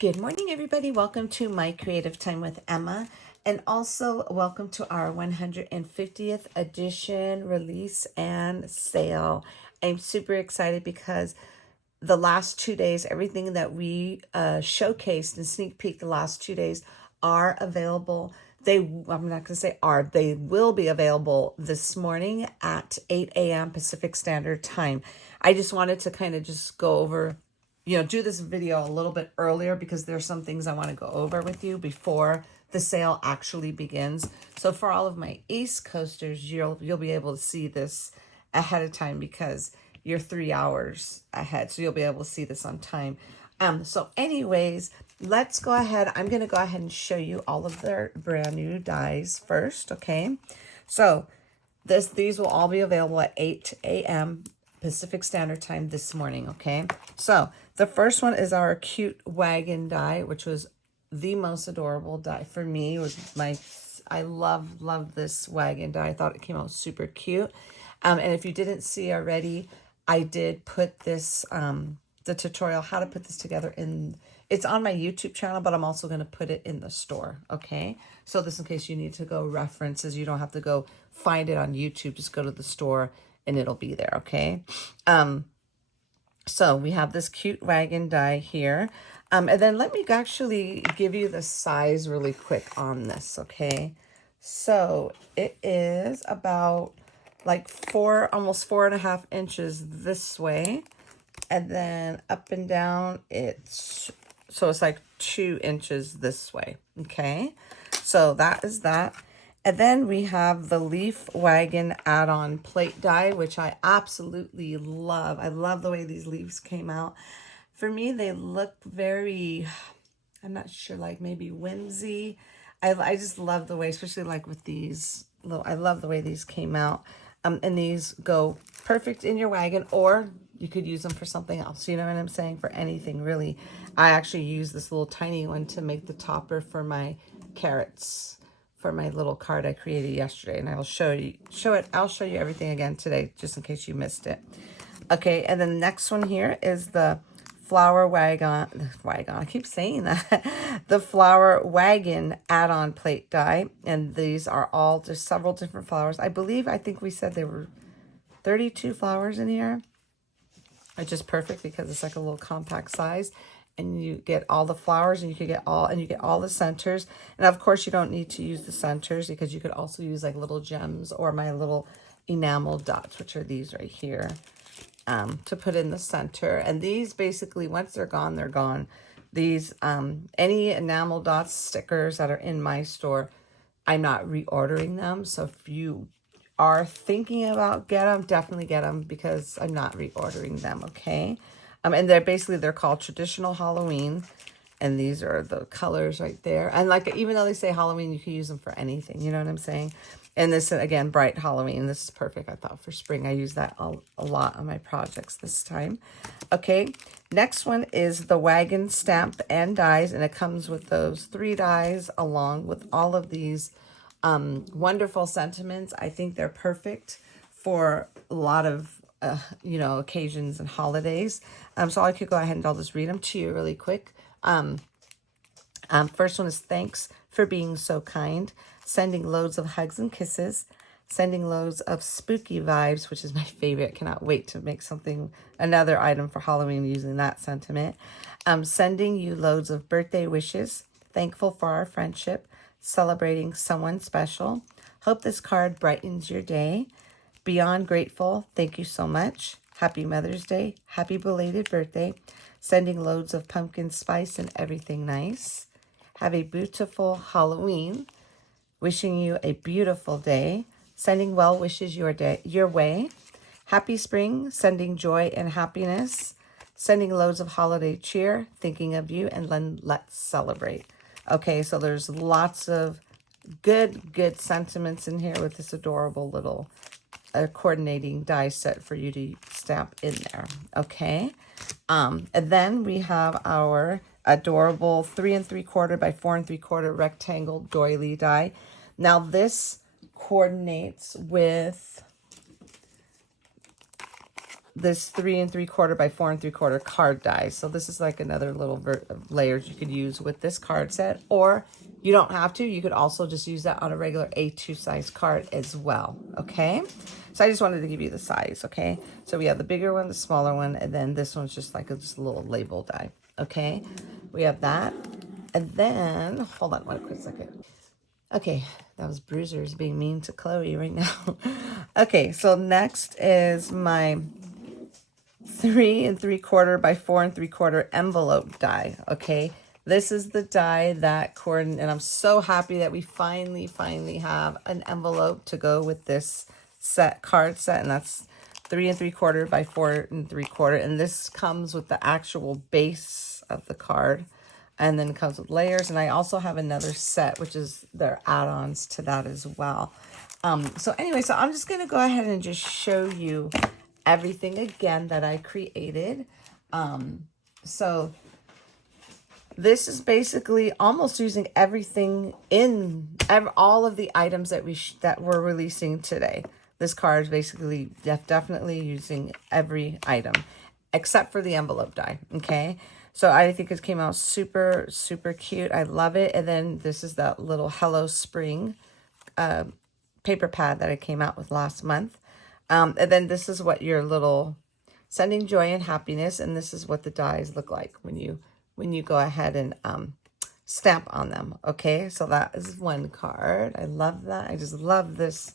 Good morning, everybody. Welcome to My Creative Time with Emma, and also welcome to our 150th edition release and sale. I'm super excited because the last 2 days, everything that we showcased and sneak peek the last 2 days are available. I'm not going to say are, they will be available this morning at 8 a.m. Pacific Standard Time. I just wanted to kind of just go over, do this video a little bit earlier because there's some things I want to go over with you before the sale actually begins. So for all of my East Coasters, you'll be able to see this ahead of time because you're 3 hours ahead. So you'll be able to see this on time. So anyways, let's go ahead. I'm going to go ahead and show you all of their brand new dies first. Okay. So these will all be available at 8 a.m. Pacific Standard Time this morning. Okay. So the first one is our cute wagon die, which was the most adorable die for me. I love this wagon die. I thought it came out super cute. And if you didn't see already, I did put this, the tutorial, how to put this together it's on my YouTube channel, but I'm also going to put it in the store. Okay. So this in case you need to go references, you don't have to go find it on YouTube. Just go to the store and it'll be there. Okay. So we have this cute wagon die here. And then let me actually give you the size really quick on this. Okay. So it is about like almost 4.5 inches this way. And then up and down, it's like 2 inches this way. Okay. So that is that. And then we have the leaf wagon add-on plate die, which I absolutely love. I love the way these leaves came out. For me, they look very, I'm not sure, like maybe whimsy. I just love the way, especially like with these I love the way these came out. And these go perfect in your wagon, or you could use them for something else. You know what I'm saying? For anything, really. I actually use this little tiny one to make the topper for my carrots, for my little card I created yesterday. And I'll show you everything again today, just in case you missed it. Okay, and then the next one here is the flower wagon, I keep saying that, the flower wagon add-on plate die. And these are all just several different flowers. I think we said there were 32 flowers in here. It's just perfect because it's like a little compact size. And you get all the flowers, and you get all the centers. And of course, you don't need to use the centers because you could also use like little gems or my little enamel dots, which are these right here, to put in the center. And these basically, once they're gone, they're gone. These, any enamel dots stickers that are in my store, I'm not reordering them. So if you are thinking about definitely get them because I'm not reordering them. Okay. And they're called traditional Halloween. And these are the colors right there. And like, even though they say Halloween, you can use them for anything. You know what I'm saying? And this, again, bright Halloween. This is perfect, I thought, for spring. I use that a lot on my projects this time. Okay. Next one is the wagon stamp and dies. And it comes with those 3 dies along with all of these wonderful sentiments. I think they're perfect for a lot of occasions and holidays. So I could go ahead and I'll just read them to you really quick. First one is thanks for being so kind. Sending loads of hugs and kisses. Sending loads of spooky vibes, which is my favorite. Cannot wait to make another item for Halloween using that sentiment. Sending you loads of birthday wishes. Thankful for our friendship. Celebrating someone special. Hope this card brightens your day. Beyond grateful. Thank you so much. Happy Mother's Day. Happy belated birthday. Sending loads of pumpkin spice and everything nice. Have a beautiful Halloween. Wishing you a beautiful day. Sending well wishes your way. Happy spring. Sending joy and happiness. Sending loads of holiday cheer. Thinking of you, and then let's celebrate. Okay, so there's lots of good sentiments in here with this adorable little coordinating die set for you to stamp in there. Okay. And then we have our adorable 3 3/4 by 4 3/4 rectangle doily die. Now this coordinates with this 3 3/4 by 4 3/4 card die. So this is like another little layers you could use with this card set, or you don't have to. You could also just use that on a regular A2 size card as well, okay? So I just wanted to give you the size, okay? So we have the bigger one, the smaller one, and then this one's just like just a little label die, okay? We have that. And then, hold on one quick second. Okay, that was Bruisers being mean to Chloe right now. Okay, so next is my 3 3/4 by 4 3/4 envelope die, okay? This is the die that Corden, and I'm so happy that we finally have an envelope to go with this card set, and that's 3 3/4 by 4 3/4, and this comes with the actual base of the card, and then it comes with layers, and I also have another set, which is their add-ons to that as well. So anyway, so I'm just going to go ahead and just show you everything again that I created. So this is basically almost using everything in all of the items that that we're releasing today. This card is basically definitely using every item except for the envelope die, okay? So I think it came out super, super cute. I love it. And then this is that little Hello Spring paper pad that I came out with last month. And then this is what your little sending joy and happiness. And this is what the dies look like when you go ahead and stamp on them. Okay, so that is one card. I love that. I just love this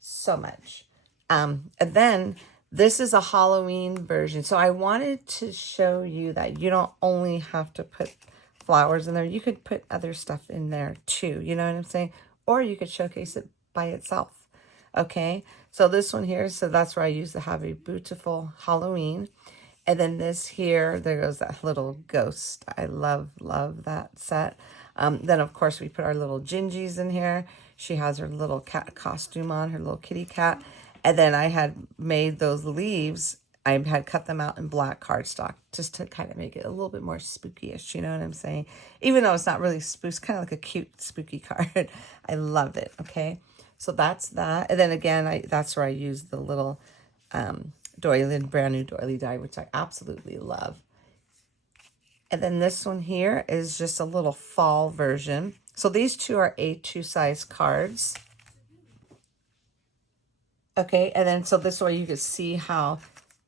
so much. And then this is a Halloween version. So I wanted to show you that you don't only have to put flowers in there. You could put other stuff in there too. You know what I'm saying? Or you could showcase it by itself. Okay, so this one here, so that's where I used to have a beautiful Halloween. And then this here, there goes that little ghost. I love that set. Then, of course, we put our little Gingies in here. She has her little cat costume on, her little kitty cat. And then I had made those leaves. I had cut them out in black cardstock just to kind of make it a little bit more spooky-ish. You know what I'm saying? Even though it's not really spooky, it's kind of like a cute, spooky card. I loved it, okay? So that's that. And then, again, that's where I used the little doily, brand new doily die, which I absolutely love. And then this one here is just a little fall version. So these two are A2 size cards. Okay, and then so this way you can see how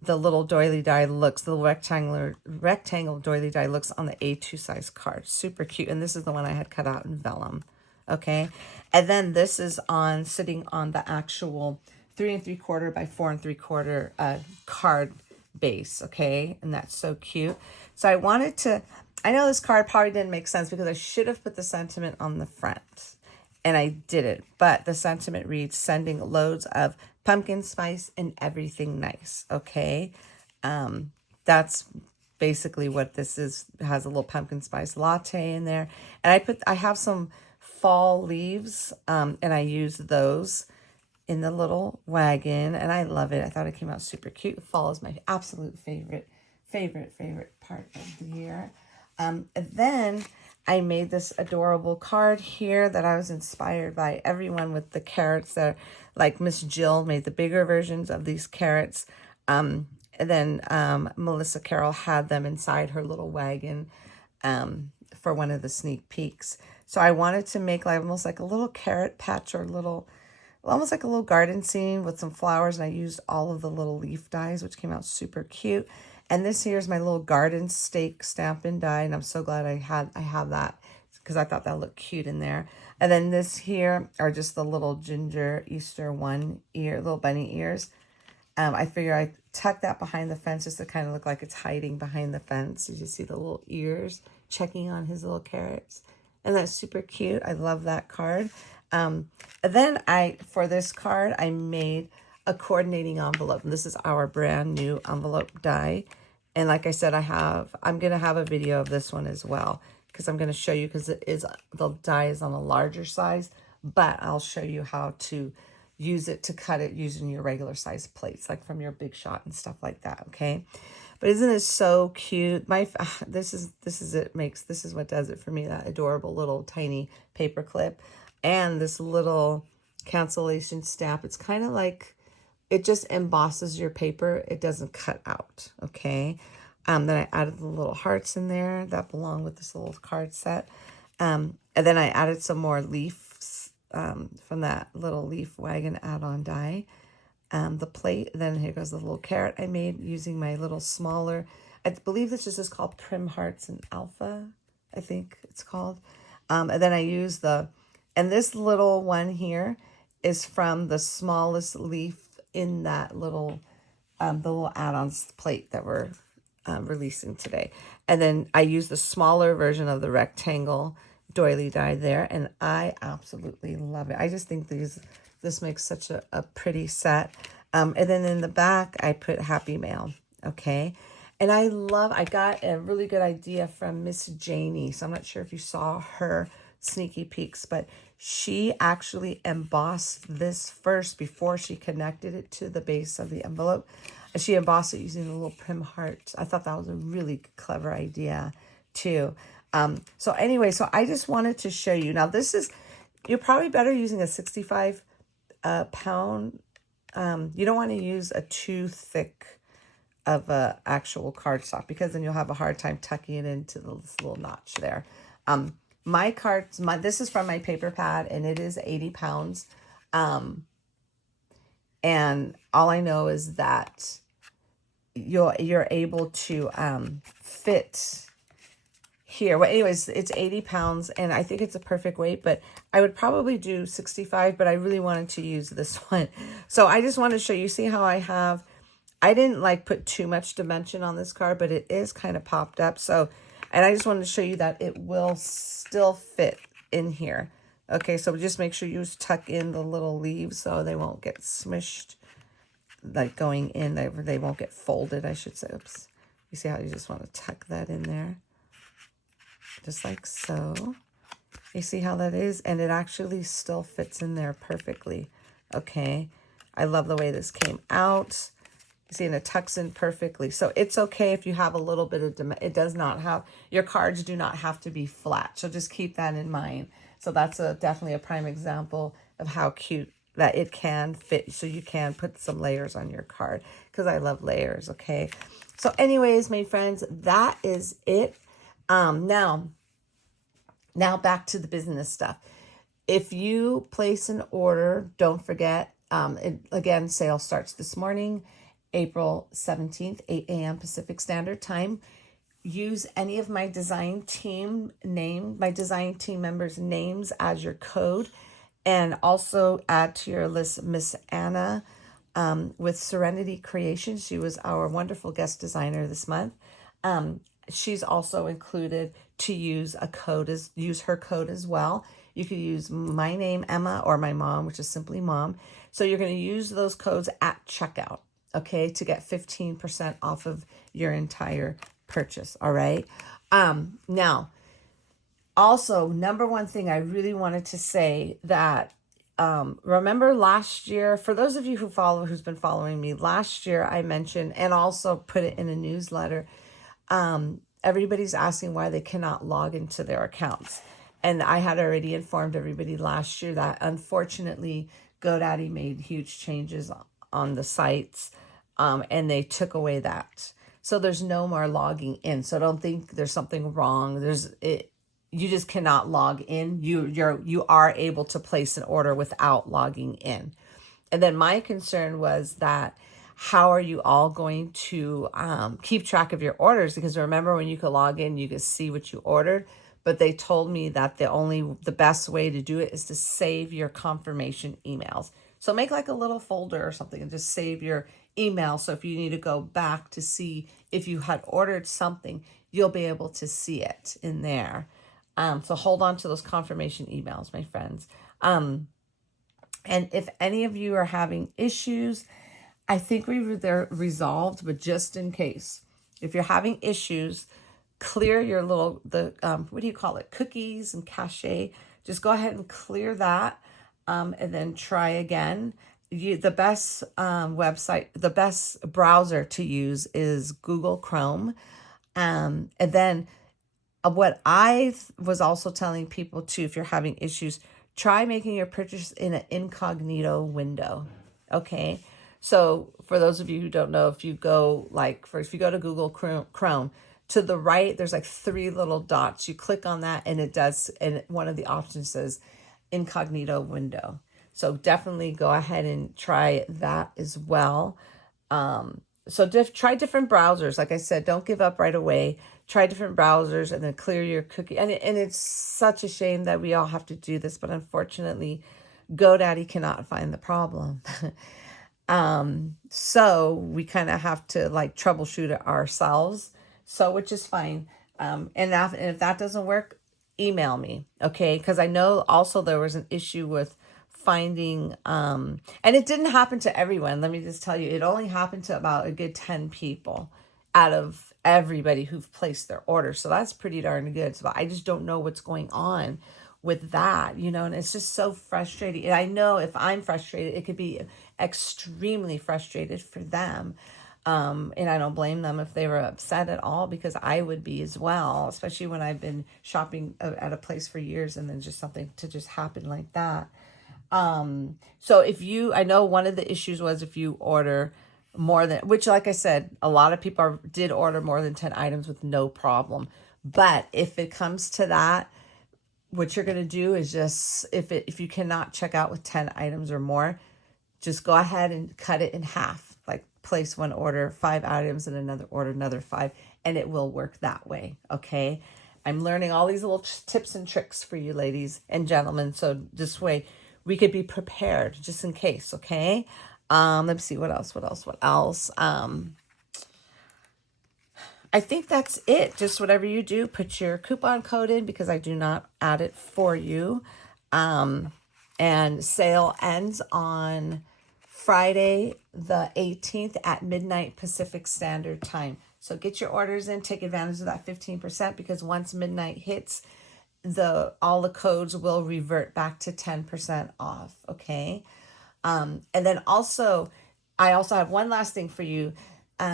the little doily die looks, the little rectangle doily die looks on the A2 size card. Super cute. And this is the one I had cut out in vellum. Okay, and then this is sitting on the actual 3 3/4 by 4 3/4 card base, okay? And that's so cute. So I wanted to, I know this card probably didn't make sense because I should have put the sentiment on the front. And I didn't, but the sentiment reads, sending loads of pumpkin spice and everything nice, okay? That's basically what this is. It has a little pumpkin spice latte in there. And I have some fall leaves, and I used those in the little wagon, and I love it. I thought it came out super cute. Fall is my absolute favorite part of the year. And then I made this adorable card here that I was inspired by everyone with the carrots that, like Miss Jill made the bigger versions of these carrots. And then Melissa Carroll had them inside her little wagon for one of the sneak peeks. So I wanted to make like almost like a little carrot patch, or almost like a little garden scene with some flowers, and I used all of the little leaf dies, which came out super cute. And this here is my little garden stake Stampin' die, and I'm so glad I have that because I thought that looked cute in there. And then this here are just the little ginger Easter little bunny ears. I figure I tuck that behind the fence just to kind of look like it's hiding behind the fence. You just see the little ears checking on his little carrots. And that's super cute. I love that card. And then for this card, I made a coordinating envelope. And this is our brand new envelope die. And like I said, I'm going to have a video of this one as well, because I'm going to show you, because the die is on a larger size, but I'll show you how to use it to cut it using your regular size plates, like from your Big Shot and stuff like that. Okay. But isn't it so cute? This is what does it for me. That adorable little tiny paper clip and this little cancellation stamp. It's kind of like it just embosses your paper. It doesn't cut out, okay? Then I added the little hearts in there that belong with this little card set. And then I added some more leaves from that little leaf wagon add-on die. The plate, then here goes the little carrot I made using my little smaller, I believe this is just called Prim Hearts and Alpha, I think it's called. And then I use and this little one here is from the smallest leaf in that little, the little add-ons plate that we're releasing today. And then I use the smaller version of the rectangle doily die there, and I absolutely love it. I just think this makes such a pretty set. And then in the back, I put Happy Mail, okay? And I got a really good idea from Miss Janie. So I'm not sure if you saw her sneaky peeks, but she actually embossed this first before she connected it to the base of the envelope. She embossed it using the little Prim Heart. I thought that was a really clever idea too. So anyway, so I just wanted to show you. Now you're probably better using a 65 pound. You don't want to use a too thick of a actual cardstock, because then you'll have a hard time tucking it into this little notch there. This is from my paper pad, and it is 80 pounds. And all I know is that you're able to fit here. Well, anyways, it's 80 pounds, and I think it's a perfect weight, but I would probably do 65, but I really wanted to use this one. So I just want to show you, see how I didn't like put too much dimension on this card, but it is kind of popped up. So, and I just wanted to show you that it will still fit in here. Okay, so just make sure you tuck in the little leaves so they won't get smushed, like going in, they won't get folded, I should say. Oops. You see how you just want to tuck that in there? Just like so. You see how that is? And it actually still fits in there perfectly. Okay. I love the way this came out. You see, and it tucks in perfectly. So it's okay if you have a little bit of, it does not have, your cards do not have to be flat. So just keep that in mind. So that's definitely a prime example of how cute that it can fit. So you can put some layers on your card, because I love layers. Okay. So anyways, my friends, that is it. Now back to the business stuff. If you place an order, don't forget, again, sale starts this morning, April 17th, 8 a.m. Pacific Standard Time. Use any of my design team members' names as your code, and also add to your list Miss Anna with Serenity Creations. She was our wonderful guest designer this month. She's also included to use her code as well. You could use my name, Emma, or my mom, which is simply mom. So you're going to use those codes at checkout, okay, to get 15% off of your entire purchase. All right. Now, also, number one thing I really wanted to say that, remember last year, for those of you who's been following me, last year I mentioned, and also put it in a newsletter, everybody's asking why they cannot log into their accounts. And I had already informed everybody last year that unfortunately GoDaddy made huge changes on the sites, and they took away that. So there's no more logging in. So don't think there's something wrong. You just cannot log in. You are able to place an order without logging in. And then my concern was that, how are you all going to keep track of your orders? Because remember, when you could log in, you could see what you ordered. But they told me that the best way to do it is to save your confirmation emails. So make like a little folder or something and just save your email. So if you need to go back to see if you had ordered something, you'll be able to see it in there. So hold on to those confirmation emails, my friends. And if any of you are having issues, I think they're resolved, but just in case, if you're having issues, clear your what do you call it? Cookies and cache. Just go ahead and clear that, and then try again. The best the best browser to use is Google Chrome. And then what I was also telling people too, if you're having issues, try making your purchase in an incognito window. Okay. So for those of you who don't know, if you go if you go to Google Chrome, to the right, there's like 3 little dots. You click on that and it does, and one of the options says incognito window. So definitely go ahead and try that as well. So try different browsers. Like I said, don't give up right away. Try different browsers and then clear your cookie. And it's such a shame that we all have to do this, but unfortunately, GoDaddy cannot find the problem. So we kind of have to like troubleshoot it ourselves. So, which is fine. And if that doesn't work, email me. Okay. Cause I know also there was an issue with finding, and it didn't happen to everyone. Let me just tell you, it only happened to about a good 10 people out of everybody who've placed their order. So that's pretty darn good. So I just don't know what's going on with that, and it's just so frustrating. And I know if I'm frustrated, it could be extremely frustrated for them. And I don't blame them if they were upset at all, because I would be as well, especially when I've been shopping at a place for years and then just something to just happen like that. So I know one of the issues was if you order more than, which like I said, a lot of people did order more than 10 items with no problem. But if it comes to that, what you're going to do is just, if you cannot check out with 10 items or more, just go ahead and cut it in half. Like place one order, 5 items, and another order, another 5, and it will work that way. Okay. I'm learning all these little tips and tricks for you ladies and gentlemen. So this way we could be prepared just in case. Okay. Let's see what else. I think that's it. Just whatever you do, put your coupon code in, because I do not add it for you. And sale ends on Friday the 18th at midnight Pacific Standard Time. So get your orders in, take advantage of that 15%, because once midnight hits, all the codes will revert back to 10% off. Okay. And then also, I also have one last thing for you.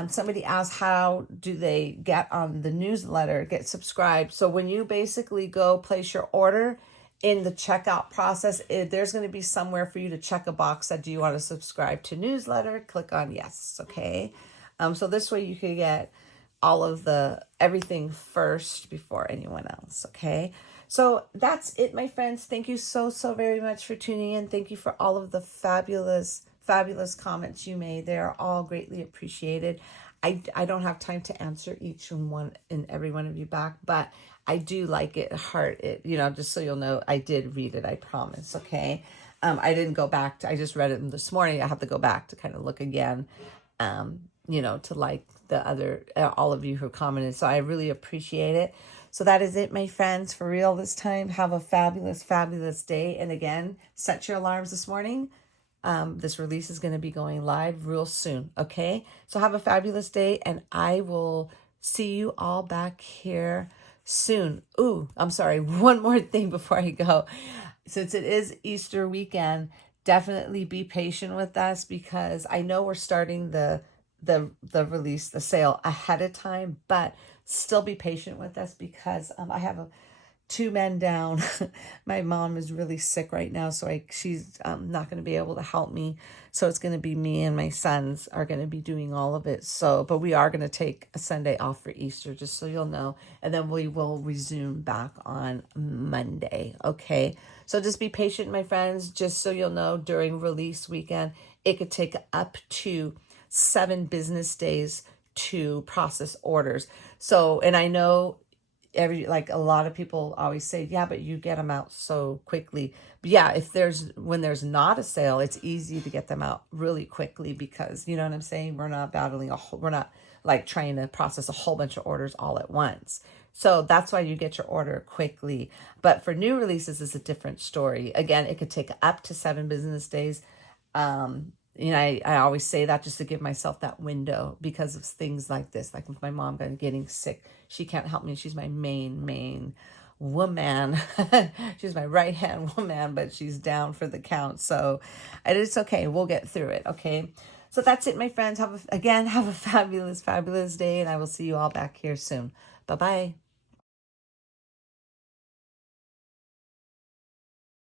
Somebody asked, how do they get on the newsletter, get subscribed? So when you basically go place your order, in the checkout process, there's going to be somewhere for you to check a box that, do you want to subscribe to newsletter? Click on yes. Okay. So this way you can get all of everything first before anyone else. Okay. So that's it, my friends. Thank you so very much for tuning in. Thank you for all of the fabulous comments you made. They are all greatly appreciated. I don't have time to answer each and every one of you back, but I do like it, heart it, just so you'll know, I did read it, I promise. Okay. I didn't go back I just read it this morning. I have to go back to kind of look again, to like the other, all of you who commented. So I really appreciate it. So that is it, my friends, for real this time. Have a fabulous day. And again, set your alarms this morning. This release is going to be going live real soon. Okay. So have a fabulous day, and I will see you all back here soon. Ooh, I'm sorry. One more thing before I go. Since it is Easter weekend, definitely be patient with us, because I know we're starting the release, the sale ahead of time, but still be patient with us, because I have 2 men down. My mom is really sick right now, so she's not going to be able to help me. So it's going to be me and my sons are going to be doing all of it. So, but we are going to take a Sunday off for Easter, just so you'll know. And then we will resume back on Monday. Okay. So just be patient, my friends. Just so you'll know, during release weekend, it could take up to 7 business days to process orders. So, and I know a lot of people always say, yeah, but you get them out so quickly. But yeah, when there's not a sale, it's easy to get them out really quickly, because you know what I'm saying? We're not we're not like trying to process a whole bunch of orders all at once. So that's why you get your order quickly. But for new releases, it's a different story. Again, it could take up to 7 business days. I always say that just to give myself that window, because of things like this. Like with my mom getting sick, she can't help me. She's my main woman. She's my right hand woman, but she's down for the count. So it's okay. We'll get through it. Okay. So that's it, my friends. Have a fabulous day, and I will see you all back here soon. Bye-bye.